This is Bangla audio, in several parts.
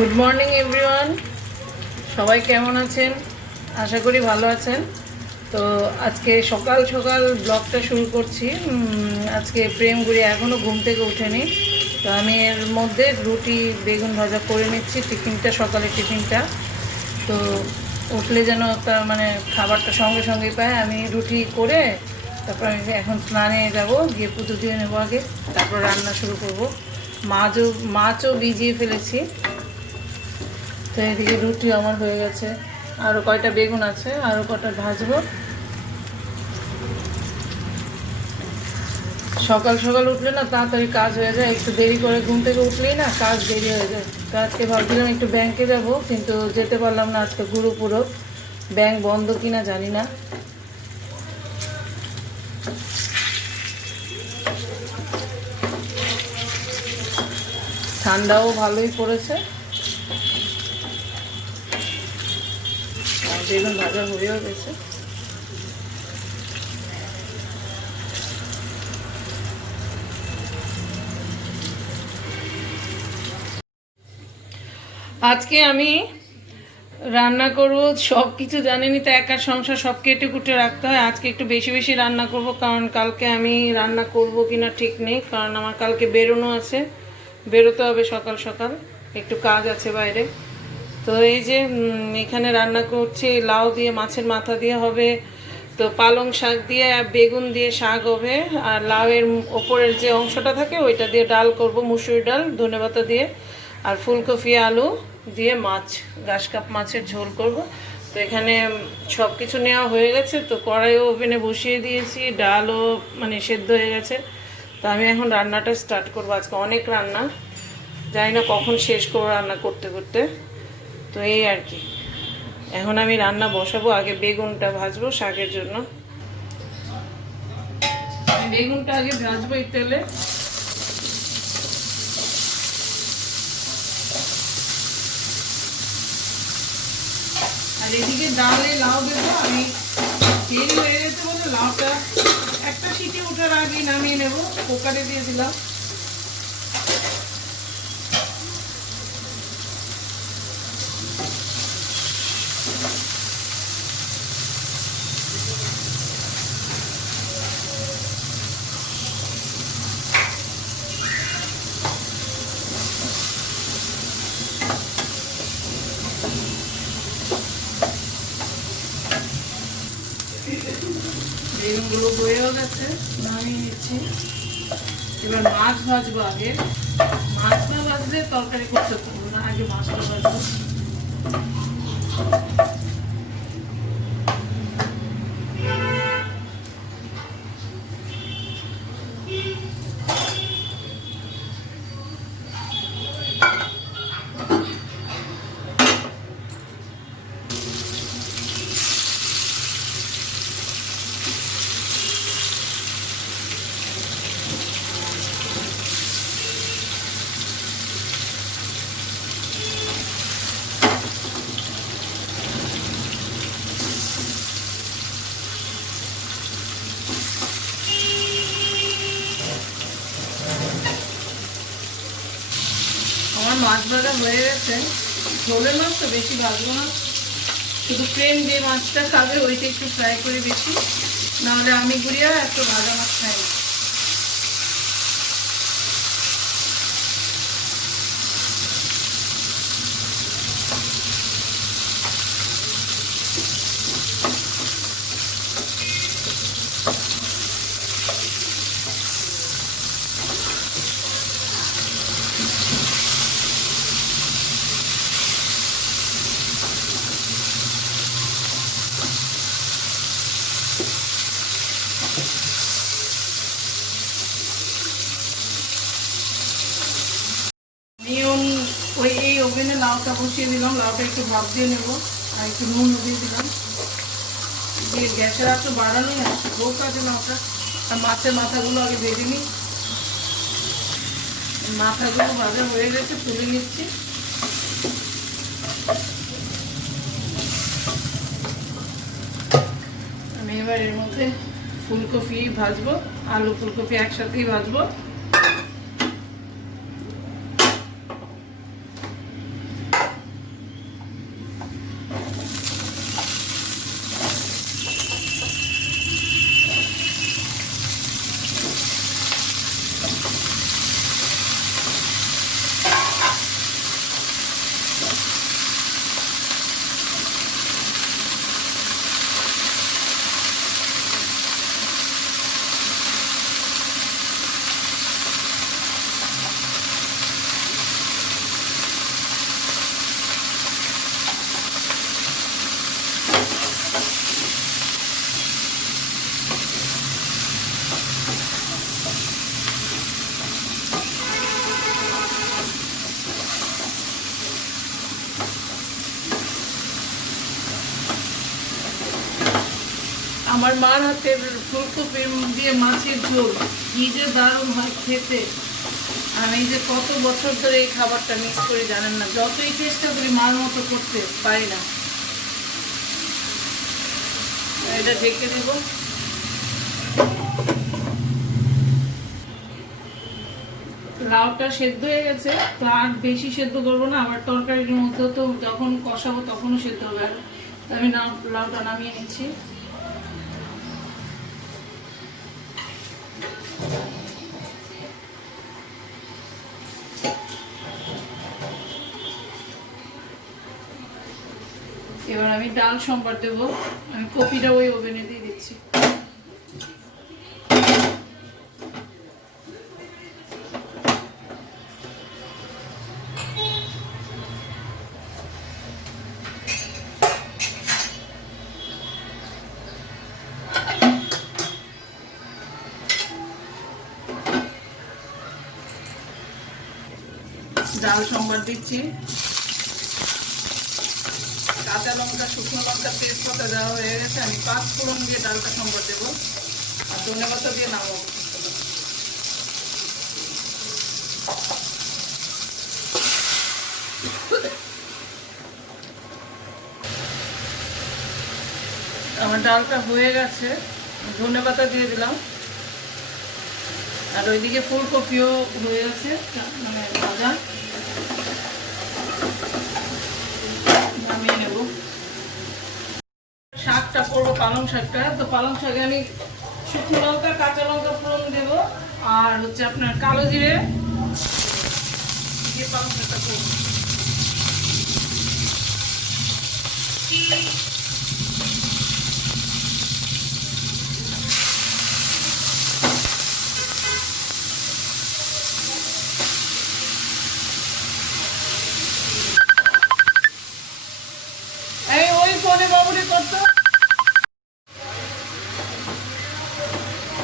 গুড মর্নিং এভরিওয়ান, সবাই কেমন আছেন? আশা করি ভালো আছেন। তো আজকে সকাল সকাল ব্লগটা শুরু করছি। আজকে প্রেমগুড়ি এখনও ঘুম থেকে ওঠেনি, তো আমি এর মধ্যে রুটি বেগুন ভাজা করে নিচ্ছি টিফিনটা, সকালের টিফিনটা। তো উঠলে যেন তার মানে খাবারটা সঙ্গে সঙ্গেই পায়। আমি রুটি করে তারপর আমি এখন স্নানে যাব, গিয়ে পুজো দিয়ে নেবো আগে, তারপর রান্না শুরু করব। মাছও ভিজিয়ে ফেলেছি। তো এদিকে রুটি আমার হয়ে গেছে, আরও কয়টা বেগুন আছে, আরও কটা ভাজবো। সকাল সকাল উঠলে না তাড়াতাড়ি কাজ হয়ে যায়, একটু দেরি করে ঘুম থেকে উঠলেই না কাজ দেরি হয়ে যায়। তো আজকে ভাবছিলাম একটু ব্যাংকে যাব, কিন্তু যেতে পারলাম না, আজকে গুরুপুরব, ব্যাংক বন্ধ কিনা জানি না। ঠান্ডাও ভালোই পড়েছে। বেগুন ভাজা হয়েও গেছে। আজকে আমি রান্না করব, সব কিছু জানেনি তো, একার সংসার সব কেটে কুটে রাখতে হয়। আজকে একটু বেশি বেশি রান্না করব, কারণ কালকে আমি রান্না করব কিনা ঠিক নেই, কারণ আমার কালকে বেরোনো আছে, বেরোতে হবে সকাল সকাল, একটু কাজ আছে বাইরে। তো এই যে এখানে রান্না করছি লাউ দিয়ে, মাছের মাথা দিয়ে হবে, তো পালং শাক দিয়ে, বেগুন দিয়ে শাক হবে, আর লাউয়ের ওপরের যে অংশটা থাকে ওইটা দিয়ে ডাল করব, মুসুরি ডাল ধনেপাতা দিয়ে, আর ফুলকপি আলু দিয়ে মাছ, ঘাস কাপ মাছের ঝোল করব। তো এখানে সব কিছু নেওয়া হয়ে গেছে, তো কড়াইও ওভেনে বসিয়ে দিয়েছি, ডালও মানে সেদ্ধ হয়ে গেছে। তো আমি এখন রান্নাটা স্টার্ট করবো। আজকে অনেক রান্না, জানি না কখন শেষ করবো রান্না করতে করতে। তো এই আর কি, এখন আমি রান্না বসাবো। আগে বেগুনটা ভাজবো শাকের জন্য, বেগুনটা আগে ভাজবো এই তেলে। আর এদিকে ডালে লাউ দেবো আমি, দেরি হয়ে গেছে বলে লাউটা একটা সিটি ওঠার আগেই নামিয়ে নেব, কুকারে দিয়ে দিলাম। বেগুনগুলো হয়েও গেছে, নামিয়ে নিচ্ছি। এবার মাছ ভাজবো আগে, মাছ না ভাজলে তরকারি করতে পারবো না, আগে মাছটা ভাজবো। আমার মাছ ভাজা হয়ে গেছে, ঝোলের মাছ তো বেশি ভাজবো না, শুধু প্রেম যে মাছটা খাবে ওইটা একটু ফ্রাই করে বেশি, নাহলে আমি গুড়িয়া এত ভাজা মাছ খাই না। ওই এই ওভেনে লাউটা বসিয়ে দিলাম, লাউটা একটু ভাপ দিয়ে নেবো, আর একটু নুন দিয়ে দিলাম, দিয়ে গ্যাসের একটু বাড়ানোই আছে, হোক আছে লাউটা। আর মাছের মাথাগুলো আগে ভেজে নিই, মাথাগুলো ভাজা হয়ে গেছে, তুলে নিচ্ছি। আমি এবার এর মধ্যে ফুলকপি ভাজবো, আলু ফুলকপি একসাথেই ভাজবো। আমার মার হাতের ফুলকপি দিয়ে মাছের ঝোল কি যে দারুণ হয় খেতে। আমি যে কত বছর ধরে এই খাবারটা মিস করি জানেন না, যতই চেষ্টা করি মার মতো করতে পারি না। এটা ঢেকে দেব। লাউটা সেদ্ধ হয়ে গেছে, তো আর বেশি সেদ্ধ করবো না, আবার তরকারির মধ্যে তো যখন কষাবো তখনও সেদ্ধ হবে। তো আমি লাউটা নামিয়ে নিচ্ছি। এবার আমি ডাল সম্বার দেবো। আমি কপিটা ওই ওভেনে দিয়ে দিচ্ছি। ডাল সম্বার দিচ্ছি। কাঁচা লঙ্কা, শুকনো লঙ্কা, তেজপাতা দেওয়া হয়ে গেছে। আমি 5 ফোড়ন দিয়ে ডালটা সম্বার দেবো আর ধনেপাতা দিয়ে নামাবো। আমার ডালটা হয়ে গেছে, ধনেপাতা দিয়ে দিলাম। আর ওইদিকে ফুলকপিও হয়ে গেছে, মানে ভাজা। নামিয়ে নেব। শাকটা করবো পালং শাকটা। তো পালং শাকে আমি শুকনো লঙ্কা, কাঁচা লঙ্কা ফোড়ন দেবো আর হচ্ছে আপনার কালো জিরে দিয়ে পালং শাকটা করবো।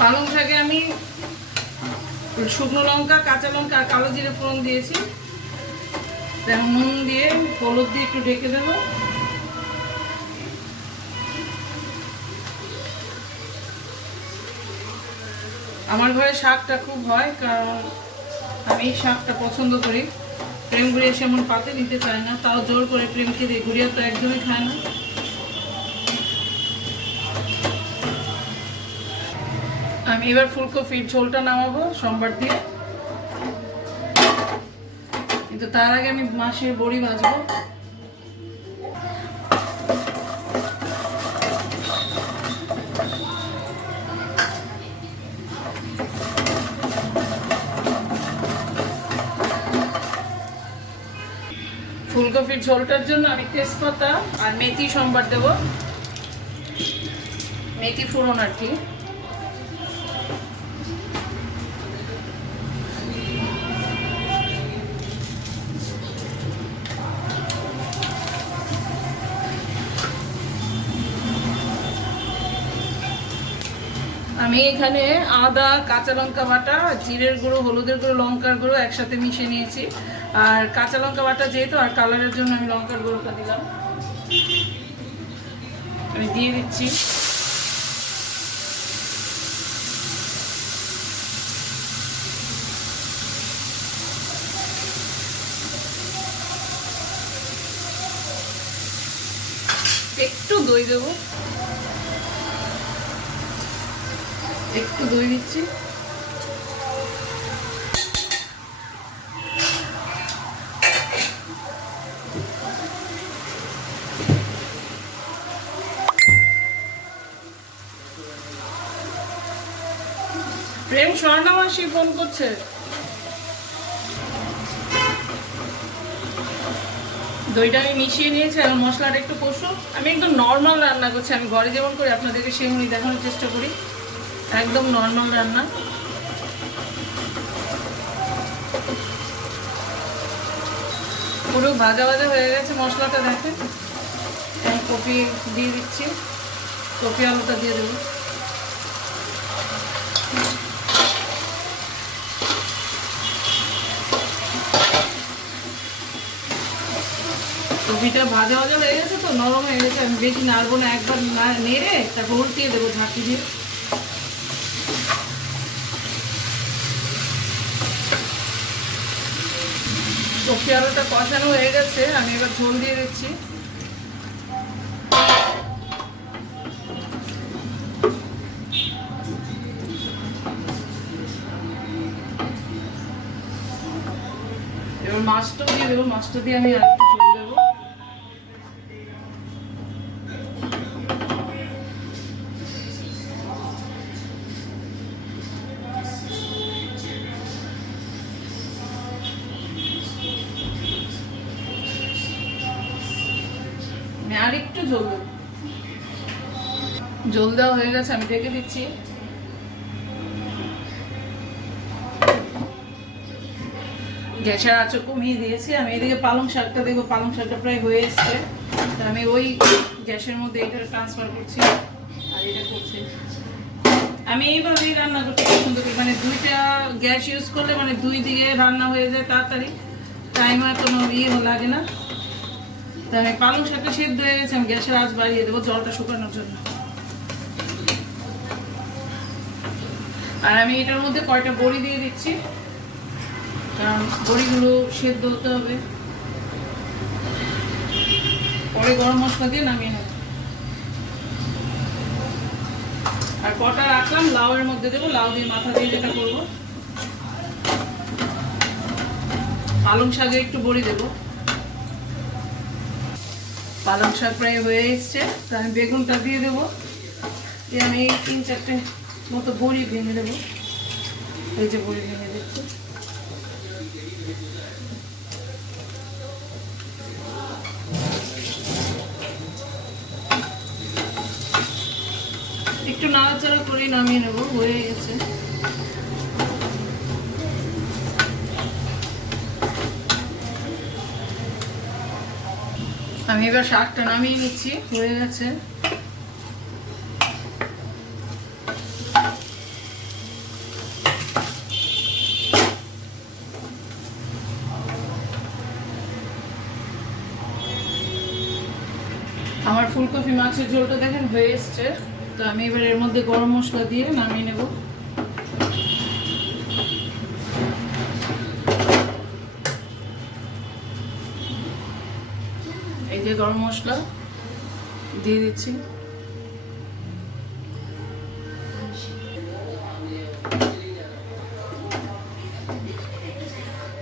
পালং শাকে আমি শুকনো লঙ্কা, কাঁচা লঙ্কা আর কালো জিরে ফোড়ন দিয়েছি। নুন দিয়ে হলুদ দিয়ে একটু ঢেকে দেবো। আমার ঘরে শাকটা খুব হয়, কারণ আমি শাকটা পছন্দ করি। প্রেম গুড়িয়ে সেমন পাতে নিতে চায় না, তাও জোর করে প্রেমকে দিয়ে। গুড়িয়া তো একদমই খায় না। আমি এবার ফুলকপির ঝোলটা নামাবো সম্বার দিয়ে, কিন্তু তার আগে আমি মাছের বড়ি ভাজবো। ফুলকপির ঝোলটার জন্য আমি তেজপাতা আর মেথি সম্বার দেবো, মেথি ফোড়ন আর কি। আমি এখানে আদা, কাঁচা লঙ্কা বাটা, জিরের গুঁড়ো, হলুদের গুঁড়ো, লঙ্কার গুঁড়ো একসাথে মিশিয়ে নিয়েছি। আর কাঁচা লঙ্কা বাটা যেহেতু, আর কালারের জন্য আমি লঙ্কার গুঁড়োটা দিলাম। আমি দিয়ে দিচ্ছি। একটু দই দেবো, একটু দই দিচ্ছি। প্রেম স্বর্ণামাসি ফোন করছে। দইটা আমি মিশিয়ে নিয়েছি, এখন মশলাটা একটু কষুক। আমি একদম নর্মাল রান্না করছি, আমি ঘরে যেমন করি আপনাদেরকে সেমনই দেখানোর চেষ্টা করি। একদম নর্মাল রান্না। পুরো ভাজা ভাজা হয়ে গেছে মশলাটা, দেখেন। আমি কপি দিয়ে দিচ্ছি, কপি আলুটা দিয়ে দেবো। কপিটা ভাজা ভাজা হয়ে গেছে তো, নরম হয়ে গেছে, আমি বেশি নাড়বো না, একবার নেড়ে তারপর উল্টিয়ে দেবো ঝাঁকি দিয়ে। কপি আলুটা কষানো হয়ে গেছে, আমি এবার ঝোল দিয়ে দিচ্ছি। এবার মাছটাও দিয়ে দেবো, মাছটা দিয়ে আমি আর একটু ঝোল দেবো। আর একটু ঝোল দেবো। ঝোল দেওয়া হয়ে গেছে, আমি ঢেকে দিচ্ছি। গ্যাসের আঁচও কমিয়ে দিয়েছি। আমি এদিকে পালং শাকটা দেখবো, পালং শাকটা প্রায় হয়ে এসছে, তা আমি ওই গ্যাসের মধ্যে এটা ট্রান্সফার করছি আর এটা করছি। আমি এইভাবেই রান্না করতে পছন্দ করি, মানে দুইটা গ্যাস ইউজ করলে মানে দুই দিকে রান্না হয়ে যায় তাড়াতাড়ি, টাইম আর কোনো লাগে না। তাই আমি পালং শাকটা সেদ্ধ হয়ে গেছে, আমি গ্যাসের আঁচ বাড়িয়ে দেবো জলটা শুকানোর জন্য। আর আমি এটার মধ্যে কয়টা বড়ি দিয়ে দিচ্ছি, কারণ বড়িগুলো সেদ্ধ হতে হবে, পরে গরম মশলা দিয়ে নামিয়ে নেব। আর কটা রাখলাম লাউয়ের মধ্যে দেবো, লাউ দিয়ে মাথা দিয়ে যেটা করবো। পালং শাকে একটু বড়ি দেবো। পালং শাক প্রায় হয়ে এসছে, তো আমি বেগুনটা দিয়ে দেবো। দিয়ে আমি 3-4টে মতো বড়ি ভেঙে দেবো। এই যে বড়ি ভেঙে দিচ্ছি। একটু নাড়াচাড়া করে নামিয়ে নেবো, হয়ে গেছে। আমি এবার শাকটা নামিয়ে নিচ্ছি, হয়ে গেছে। আমার ফুলকপি মাছের ঝোলটা দেখেন হয়ে এসছে, তো আমি এবার এর মধ্যে গরম মশলা দিয়ে নামিয়ে নেব। এই যে গরম মশলা দিয়ে দিচ্ছি।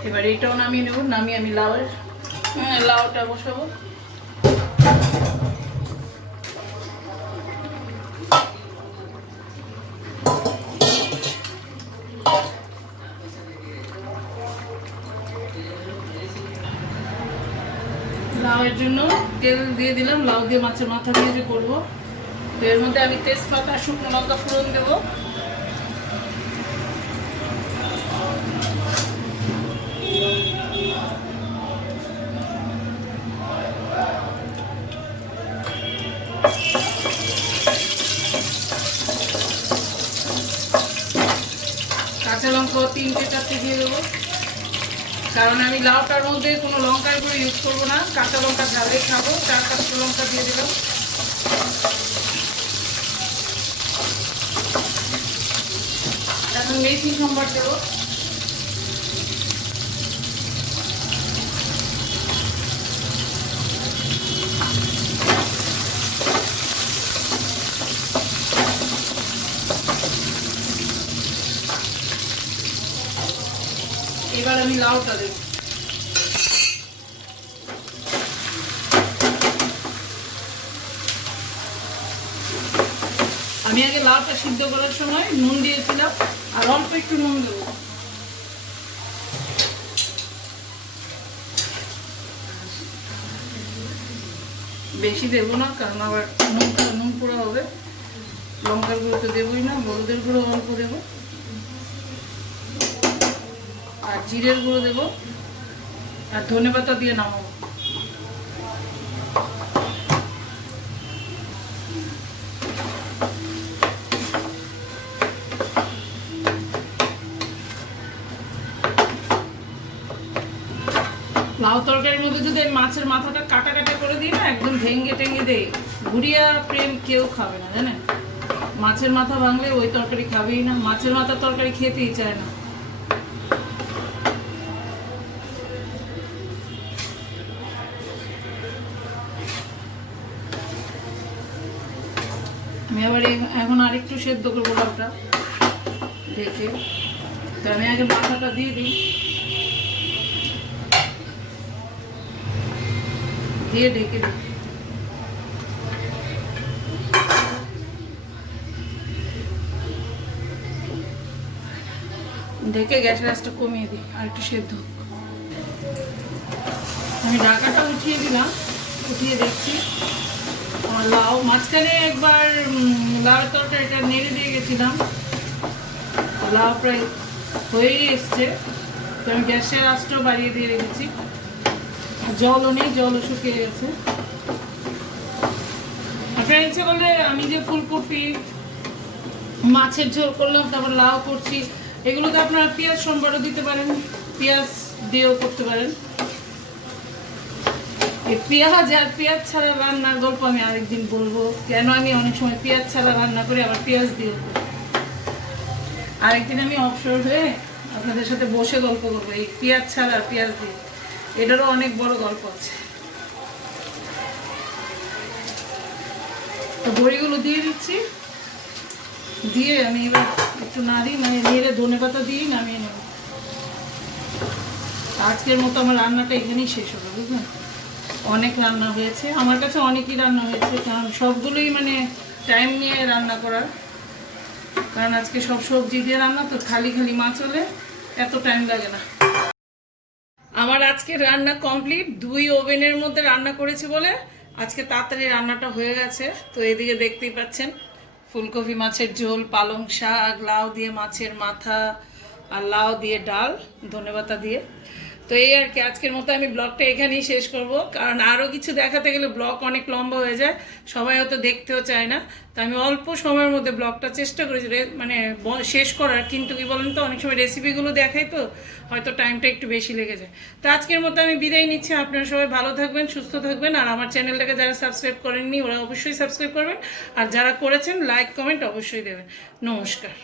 এবার এটাও নামিয়ে নেব, নামিয়ে আমি লাউটা বসাবো। লাউয়ের জন্য তেল দিয়ে দিলাম, লাউ দিয়ে মাছের মাথা দিয়ে যে করবো। তো এর মধ্যে আমি তেজপাতা শুকনো লঙ্কা ফোড়ন দেবো। কাঁচা লঙ্কা 3-4টে দিয়ে দেবো, কারণ আমি লাউটার মধ্যে কোনো লঙ্কার গুঁড়ো ইউজ করবো না, কাঁচা লঙ্কা ঝালে খাবো। 4-5টা লঙ্কা দিয়ে দিলাম। এখন মেথি সম্বার দেবো। এবার আমি লাউটা দেবো। আমি আগে লাউটা সিদ্ধ করার সময় নুন দিয়েছিলাম, আর অল্প একটু নুন দেবো। বেশি দেবো না, কারণ আবার নুন পোড়া হবে। লঙ্কার গুঁড়ো তো দেবোই না, হলুদের গুঁড়ো অল্প দেবো, আর জিরের গুঁড়ো দেবো, আর ধনেপাতা দিয়ে নামাবো। লাউ তরকারির মধ্যে যদি আমি মাছের মাথাটা কাটা কাটা করে দিই না, একদম ভেঙে টেঙে দেই, ঘুরিয়া প্রেম কেউ খাবে না জানেন। মাছের মাথা ভাঙলে ওই তরকারি খাবেই না, মাছের মাথার তরকারি খেতেই চায় না। আমি আবার এখন আরেকটু সেদ্ধ করবো লাউটা দেখে, তো আমি আগে মাথাটা দিয়ে দিই, দিয়ে ঢেকে দিই। ঢেকে গ্যাসের আঁচটা কমিয়ে দিই আর একটু সেদ্ধ। আমি ঢাকাটা উঠিয়ে দিলাম, উঠিয়ে দেখছি আমার লাউ মাঝখানে একবার লাউ তরকারিটা নেড়ে দিয়ে গেছিলাম, লাউ প্রায় হয়েই এসছে, তো আমি গ্যাসের আঁচটাও বাড়িয়ে দিয়ে রেখেছি। জলও নেই, জলও শুকিয়ে গেছে। আপনার ইচ্ছে করলে আমি যে ফুলকপি মাছের ঝোল করলাম, তারপর লাউ করছি, এগুলোতে আপনারা পেঁয়াজ সম্বারও দিতে পারেন, পেঁয়াজ দিয়েও করতে পারেন। এই পেঁয়াজ আর পেঁয়াজ ছাড়া রান্নার গল্প আমি আরেকদিন বলবো, কেন আমি অনেক সময় পেঁয়াজ ছাড়া রান্না করি, আবার পেঁয়াজ দিয়েও করি। আরেকদিন আমি অবসর হয়ে আপনাদের সাথে বসে গল্প করবো এই পেঁয়াজ ছাড়া আর পেঁয়াজ দিয়ে, এটারও অনেক বড় গল্প আছে। তো বড়িগুলো দিয়ে দিচ্ছি, দিয়ে আমি এবার একটু নাড়ি মানে নেড়ে ধনেপাতা দিয়ে নামিয়ে নেব। আজকের মতো আমার রান্নাটা এখানেই শেষ হবে, বুঝলেন। অনেক রান্না হয়েছে, আমার কাছে অনেকই রান্না হয়েছে, কারণ সবগুলোই মানে টাইম নিয়ে রান্না করার, কারণ আজকে সব সবজি দিয়ে রান্না, তো খালি খালি মাছ হলে এত টাইম লাগে না। আমার আজকে রান্না কমপ্লিট, 2 ওভেনের মধ্যে রান্না করেছি বলে আজকে তাড়াতাড়ি রান্নাটা হয়ে গেছে। তো এদিকে দেখতেই পাচ্ছেন ফুলকপি মাছের ঝোল, পালং শাক, লাউ দিয়ে মাছের মাথা, আর লাউ দিয়ে ডাল, ধনেপাতা দিয়ে। তো এই আর কি, আজকের মতো আমি ব্লগটা এখানেই শেষ করব, কারণ আরও কিছু দেখাতে গেলে ব্লগ অনেক লম্বা হয়ে যায়, সবাই হয়তো দেখতেও চায় না। তো আমি অল্প সময়ের মধ্যে ব্লগটা চেষ্টা করেছি মানে শেষ করার, কিন্তু কি বলেন তো, অনেক সময় রেসিপিগুলো দেখাই তো হয়তো টাইমটা একটু বেশি লেগে যায়। তো আজকের মতো আমি বিদায় নিচ্ছি, আপনারা সবাই ভালো থাকবেন, সুস্থ থাকবেন, আর আমার চ্যানেলটাকে যারা সাবস্ক্রাইব করেননি ওরা অবশ্যই সাবস্ক্রাইব করবেন, আর যারা করেছেন লাইক কমেন্ট অবশ্যই দেবেন। নমস্কার।